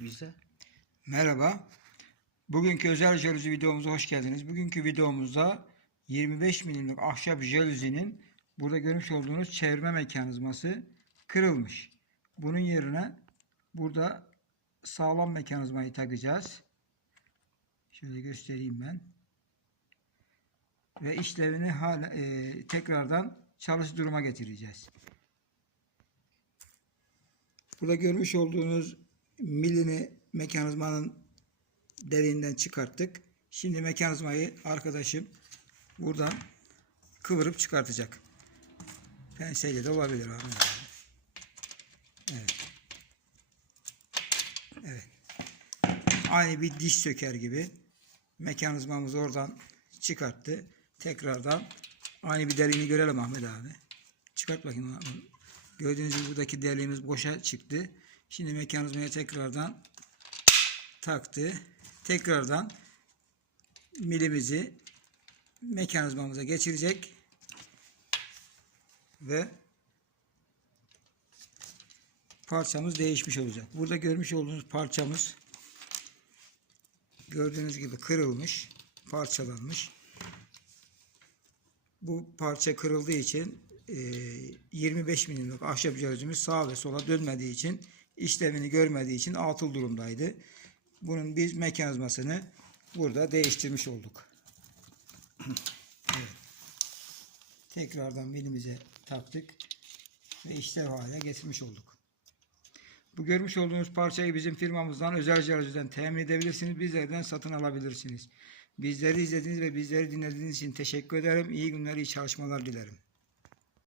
bize. Merhaba. Bugünkü özel jaluzi videomuza hoş geldiniz. Bugünkü videomuzda 25 milimlik ahşap jaluzinin burada görmüş olduğunuz çevirme mekanizması kırılmış. Bunun yerine burada sağlam mekanizmayı takacağız. Şöyle göstereyim ben. Ve işlevini hala, e, tekrardan çalış duruma getireceğiz. Burada görmüş olduğunuz milini mekanizmanın deliğinden çıkarttık. Şimdi mekanizmayı arkadaşım buradan kıvırıp çıkartacak. Penseyle de olabilir abi. Evet. Evet. Aynı bir diş söker gibi mekanizmamızı oradan çıkarttı. Tekrardan aynı bir deliğini görelim Ahmet abi. Çıkart bakayım. Gördüğünüz gibi buradaki deliğimiz boşa çıktı. Şimdi mekanizmaya tekrardan taktı. Tekrardan milimizi mekanizmamıza geçirecek ve parçamız değişmiş olacak. Burada görmüş olduğunuz parçamız gördüğünüz gibi kırılmış, parçalanmış. Bu parça kırıldığı için e, 25 milimlik ahşap jaluzimiz sağa ve sola dönmediği için işlemini görmediği için atıl durumdaydı. Bunun biz mekanizmasını burada değiştirmiş olduk. evet. Tekrardan milimize taktık ve işlev hale getirmiş olduk. Bu görmüş olduğunuz parçayı bizim firmamızdan özel jaluziden temin edebilirsiniz. Bizlerden satın alabilirsiniz. Bizleri izlediğiniz ve bizleri dinlediğiniz için teşekkür ederim. İyi günler, iyi çalışmalar dilerim.